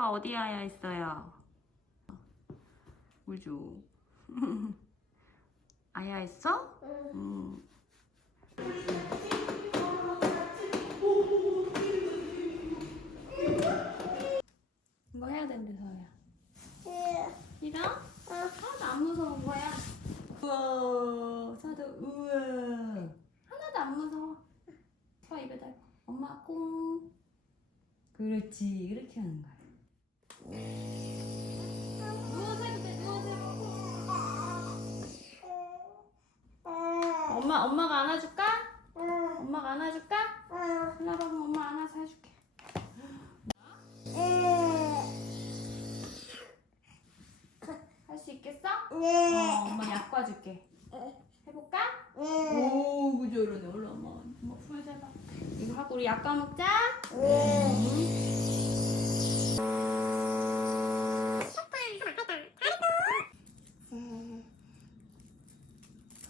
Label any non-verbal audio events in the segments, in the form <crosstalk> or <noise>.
서 어디 아야 있어요? 물 줘. <laughs> 아야 있어? 음. 이거 해야 된대 서야. 예. 싫어? 하나도 안 무서운 거야. 우와, 서도 우와. 하나도 안 무서워. 서 입에다 엄마 꽁. 그렇지, 이렇게 하는 거야. 엄마, 엄마가 안아줄까? 엄마가 안아줄까? 그럼 엄마 안아서 해줄게. 할 수 있겠어? 어, 엄마 약 봐줄게. 해볼까? 오, 그죠, 이러네. 얼른 엄마, 엄마 풀 해봐. 이거 하고 우리 약 까먹자. 그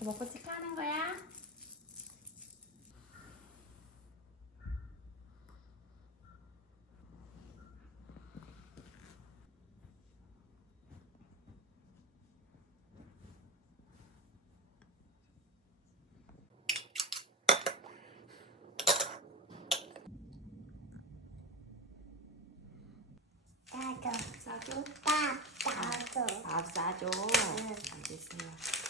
먹고 치카하는 거야. 싸줘. 딱 나도. 밥 싸줘. 응. 알겠어요.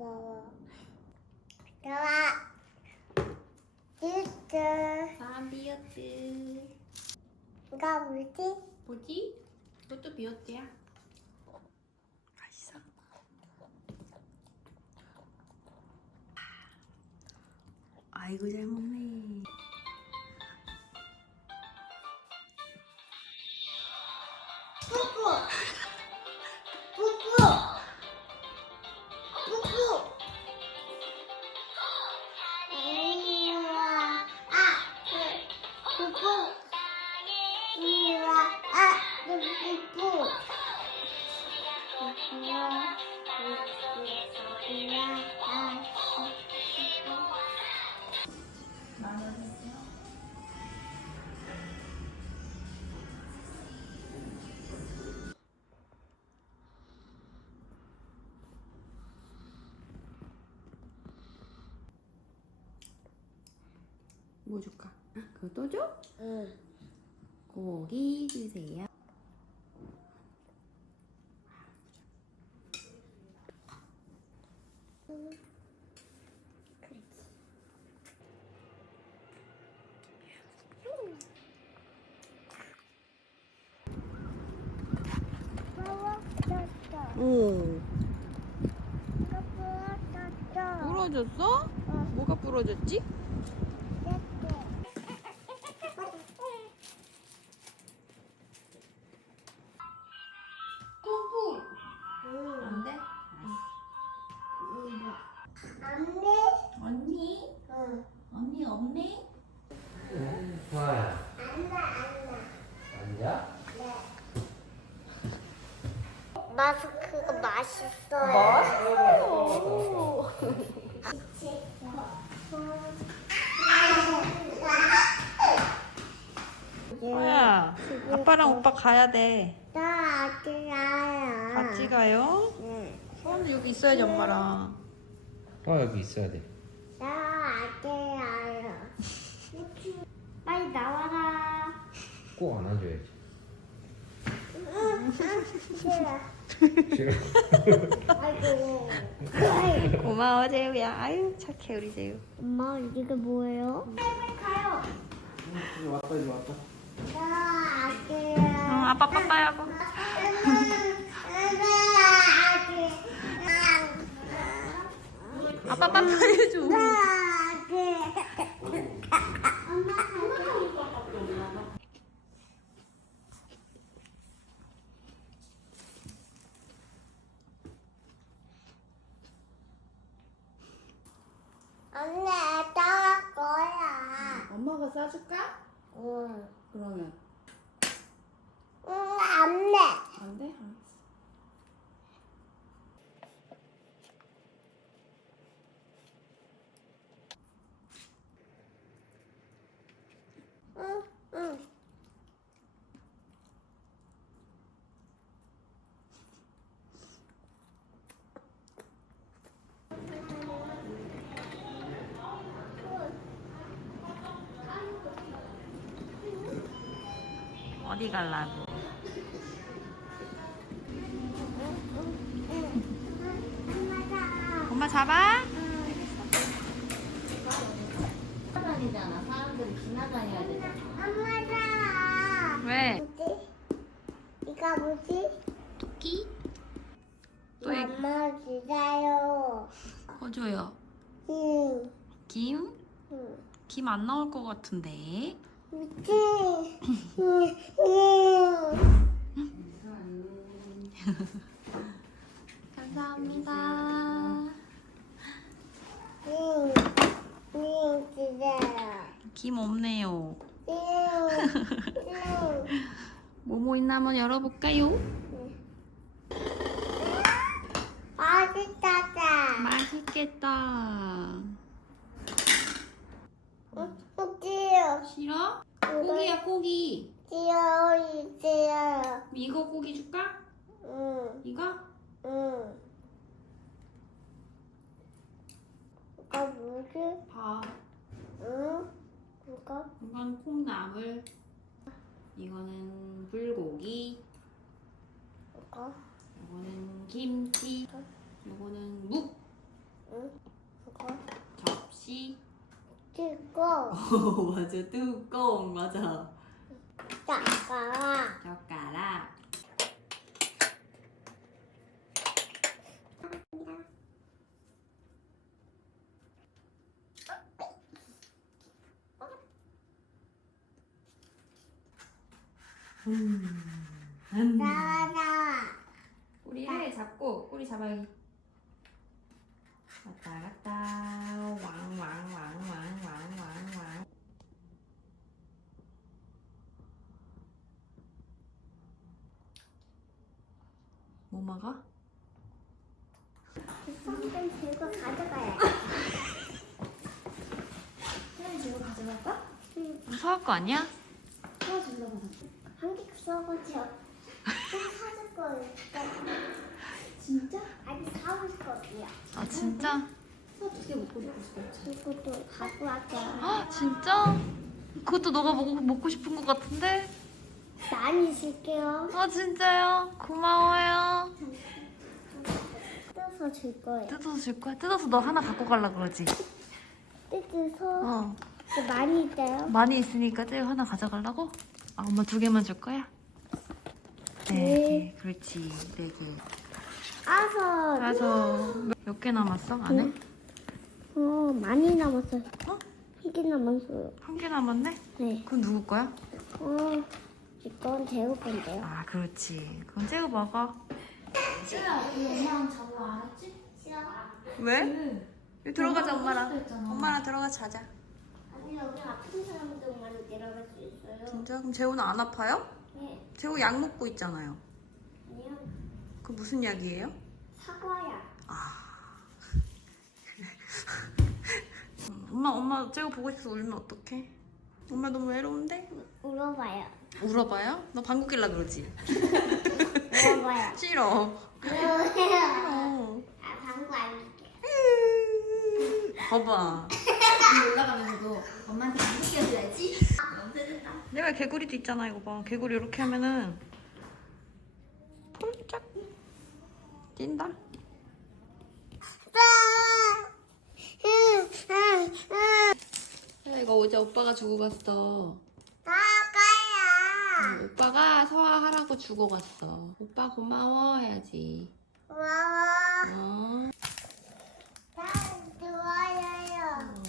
고마워. 좋아. 유스. 사비어트. 이거 뭐지? 뭐지? 이것도 비어트야. 맛있어. 아이고 잘 먹네. 뿌뿌. 뭐 줄까? 그거 또 줘? 응. 고기 주세요. 부러졌어. 오, 부러졌어. 부러졌어? 뭐가 부러졌지? 마스크가 맛있어요. 맛있어요. 뭐야? 아빠랑 오빠 가야 돼. 나 아직 알아. 같이 가요? 응. 소원도 여기 있어야지 엄마랑. 어 여기 있어야 돼. 나 아기야요. 빨리 나와라. 꼭 안아줘야지. 싫어. 싫어. 아이고. 아이고. 고마워 재우야. 아유 착해 우리 재우. 엄마 이게 뭐예요? 가요. 왔다 이제 왔다. 나응 아기야. 아빠 빠빠야고. 아빠 빠빠 해줘. 언니 따라 거야. 엄마가 싸줄까? 응. 그러면 응, 안 돼. 안 돼? 알았어. 응, 응. 어디 갈라고? 엄마 잡아? 다니잖아. 사람들이 지나다녀야 되잖아. 엄마다. 왜? 뭐지? 이거 뭐지? 토끼? 또 얘기 엄마 주세요. 꺼줘요. 응, 김? 응. 김 안 나올 것 같은데. 응. 감사합니다. 김 없네요. 뭐뭐 있나 한번 열어볼까요? 맛있다. 맛있겠다. 응, 뭐지요? 싫어? 고기야 고기. 지요, 주세요. 이거 고기 줄까? 응, 이거? 응. 이거 뭐지? 밥. 응? 이거? 이건 콩나물. 이거는 불고기. 이거? 이거는 김치. 이거는 묵. 응? 이거? 접시. 이거? 오 맞아 뚜껑 맞아. 작아. 젓가락. 나와, 나와. 꼬리를 잡고 꼬리 잡아야지. 왔다 갔다 왕왕왕왕왕왕왕. 뭐 먹어? 손좀 들고 가져가야 사진 들고 가져갈까? 무서울 거 아니야? 도와주려고. 한개 써보죠. 또 사줄 거예요. 진짜? 아니, 사올 거예요. 아 진짜? 어떻게 먹고 싶었어? 이것도 갖고 왔죠. 아 진짜? 그것도 너가 먹고 먹고 싶은 것 같은데? 많이 줄게요. 아 진짜요? 고마워요. 뜯어서 줄 거예요. 뜯어서 줄 거야? 뜯어서 너 하나 갖고 갈라 그러지? 뜯어서 어. 그 많이 있어요. 많이 있으니까 쟤 하나 가져가려고? 아 엄마 두 개만 줄 거야? 네, 그렇지. 네 개. 까서 그래서 몇 개 남았어 안에? 응. 어 많이 남았어요. 어? 이게 남았어요. 한 개 남았네? 네. 그건 누구 거야? 어 이건 재우 건데요. 아 그렇지. 그건 쟤가 먹어. 지우야, 우리 엄마랑 자고 알았지? 왜? 응. 여기 들어가자 엄마랑. 엄마랑 들어가 자자. 아니 여기 아픈 사람들만 내려갈 수 있어요. 진짜? 그럼 재우는 안 아파요? 네. 재우 약 먹고 있잖아요. 그 무슨 약이에요? 사과야. 아. <laughs> 엄마, 엄마 제가 보고 있어서 울면 어떡해? 엄마 너무 외로운데? 울어봐요. 울어봐요? 너 방귀길라 그러지? 울어봐요. <laughs> 싫어. 울어봐요. 싫어. 아, 방귀 아닐게. <laughs> 봐봐. 위로 올라가면서도 엄마한테 안 느껴줘야지. 내가 개구리도 있잖아 이거 봐. 개구리 이렇게 하면은 뛴다. 야, 이거 어제 오빠가 주고 갔어. 나가야. 응, 오빠가 서아 하라고 주고 갔어. 오빠 고마워 해야지. 와와. 어. 다 좋아요.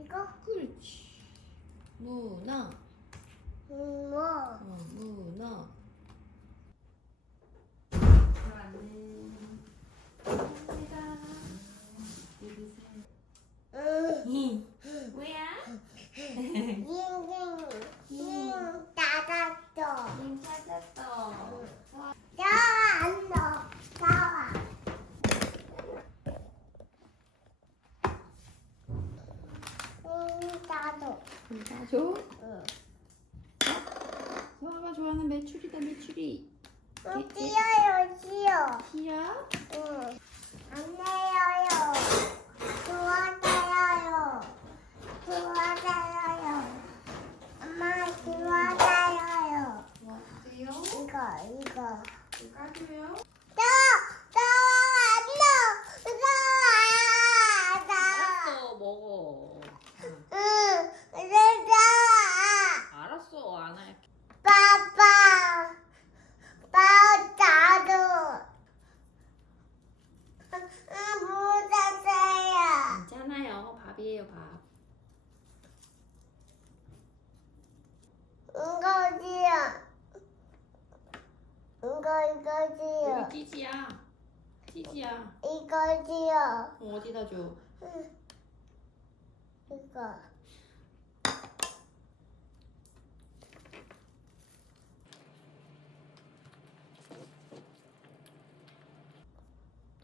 이거 그렇지. 문어. 뭐? 어, 문어. 응. 뭐야? 잉잉 잉 나갔어. 응, 찾았어. 나와 안 넣어. 나와. 응 나도. 감사줘. 응. 서아가 좋아하는 메추리다, 메추리. 응 뛰어요 뛰어. 싫어? 응. 안 내려요. 도와줘요. 도와줘요. 엄마 도와줘요. 도와주세요. 이거 이거. 까줘요. 너, 너안 넣어. 너, 나. 알았어, 먹어. 응, 내가 알았어, 안 할게. 빠빠, 빠빠도. 응, 묻었어요. 괜찮아요. 밥이에요, 밥. 이거지요. 이거 이거지요. 여기 찌지야. 찌지야. 이거지요. 그럼 어디다 줘? 응. 이거.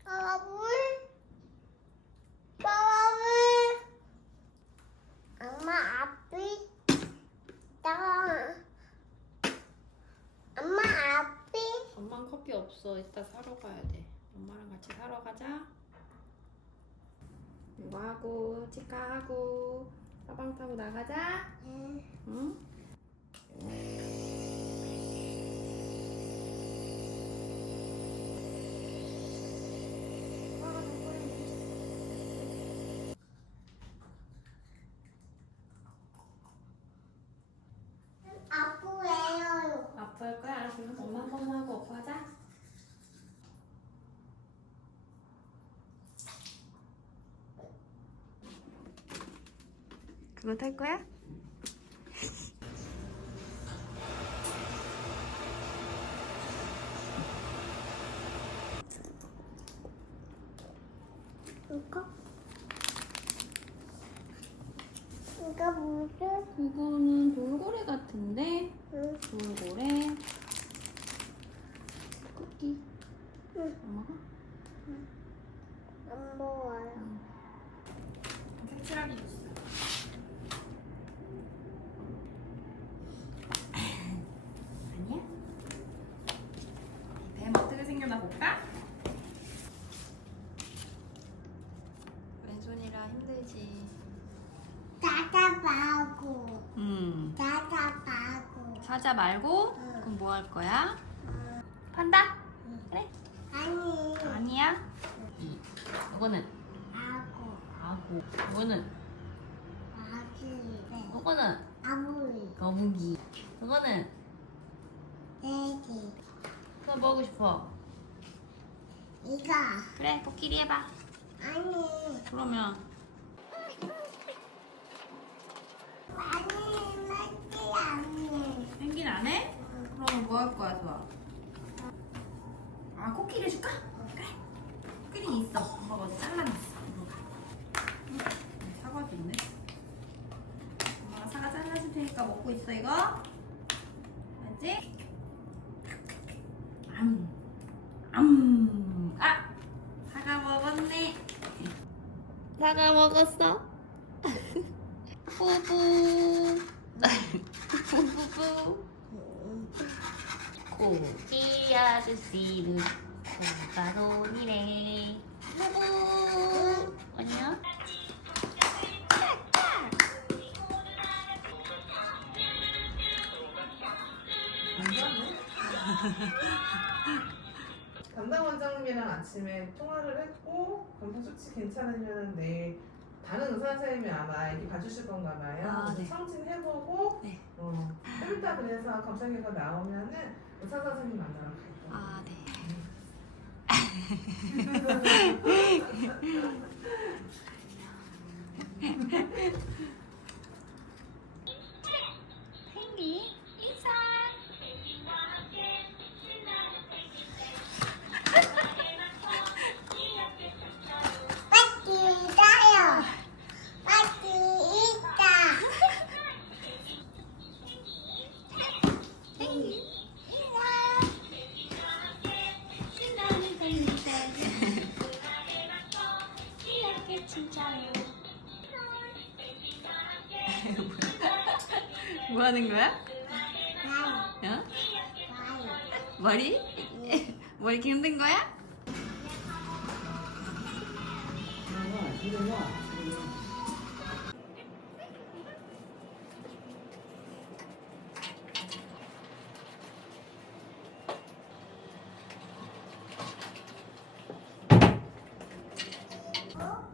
까마불? 까마불? 엄마 앞이? 나 엄마 앞이? 엄마는 이따 사러 가야 돼. 엄마랑 같이 사러 가자. 이거 하고, 치카 하고, 사방 타고 나가자. 응. 응? 아프해요. 아플 거야? 알았어. 그럼 엄마 한 번만 하고 오빠 하자. 그거 탈 거야? 이거? 이거 무슨? 그거는 돌고래 같은데? 응. 돌고래. 쿠키. 응. 안 먹어? 안 먹어요. 색칠하기 있어. 아니야? 뱀 어떻게 생겼나 볼까? 왼손이라 힘들지. 따다바고, 음. 사자 말고 응. 그럼 뭐 할 거야? 판다? 그래? 아니, 아니야? 이. 이거는 아고, 아고. 이거는 아기래. 이거는 아무리, 거북이. 이거는 돼지. 뭐 먹고 싶어? 이거. 그래, 코끼리 해봐. 아니, 그러면 아니, 맞지 않네. 펭귄 안 해? 그러면 뭐 할 거야, 수아? 아, 코끼리? 그래. 코끼리 있어. 엄마가 어제 잘라놨어. 사과도 있네. 엄마가 사과 잘라줄 테니까 먹고 있어, 이거. 알지? 암. 암. 아! 사과 먹었네. 사과 먹었어? 씨는 고가돈이래. 뿌뿌. 아니야? <laughs> 담당 원장님이랑 아침에 통화를 했고 검사 수치 괜찮으면 내일 다른 의사 선생님이 아마 애기 봐주실 건가 봐요. 아, 그래서 네. 청진 해보고 네. 어, 좀 이따 그래서 검사 결과 나오면은 의사 선생님 만나러 갈 거예요. 아, 네. <laughs> 펭귄 하는 거야? 어? 머리? <laughs> 머리 기운든 거야?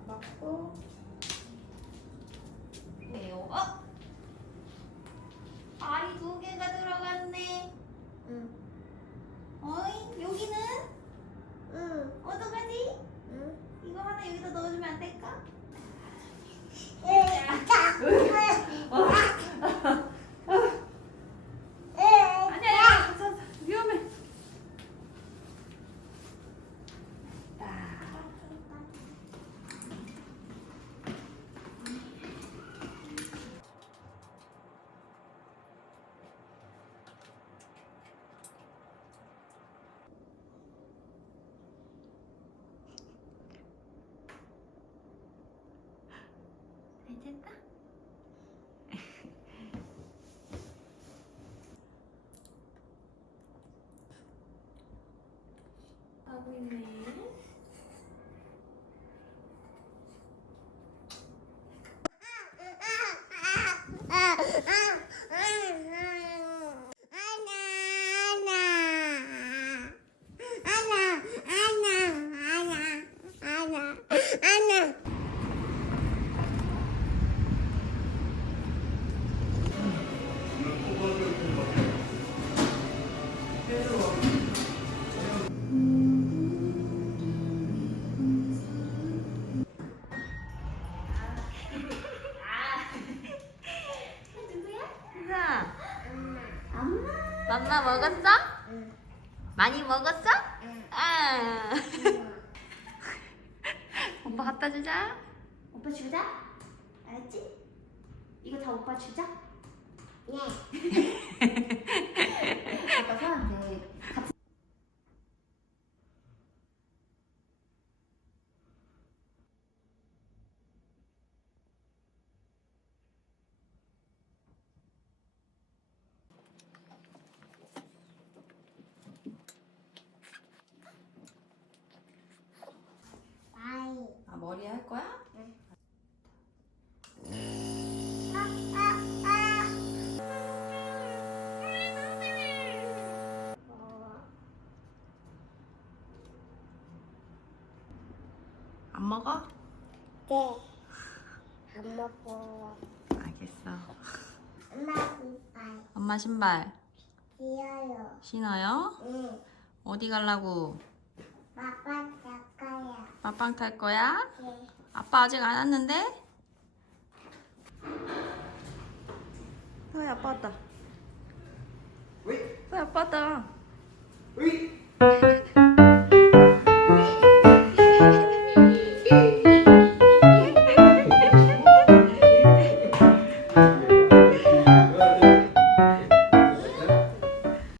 맞고 왜요? 어? 알이 두 개가 들어갔네. 응. 어이, 여기는? 응. 어떡하지? 응. 이거 하나 여기다 넣어주면 안 될까? 아 <laughs> 니야, 아니야. 저, 저, 위험해. 괜찮다? 하고 있네. 맘마 먹었어? 많이 먹었어? 아. 오빠 갖다 주자. 오빠 주자. 알았지? 이거 다 오빠 주자. 예. 아까 사는데 바이. 아 머리 할 거야? 안 먹어? 네. 안 먹어. 알겠어. 엄마 이빨 엄마 신발 귀여요. 신어요? 응. 어디 갈라고? 아빠 작가야. 빠빵 탈 거야? 네. 아빠 아직 안 왔는데? 왜 아빠 왔다. 왜? 왜 아빠 왔다.